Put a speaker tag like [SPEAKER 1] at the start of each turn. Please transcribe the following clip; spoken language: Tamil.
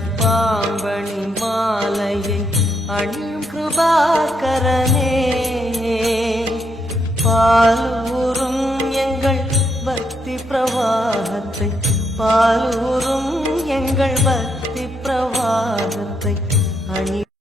[SPEAKER 1] பாம்பணி மாலையை அணியும் கிருபாகரனே. பாலூரும் எங்கள் பக்தி பிரவாகத்தை பாலூரும் எங்கள் பக்தி பிரவாகத்தை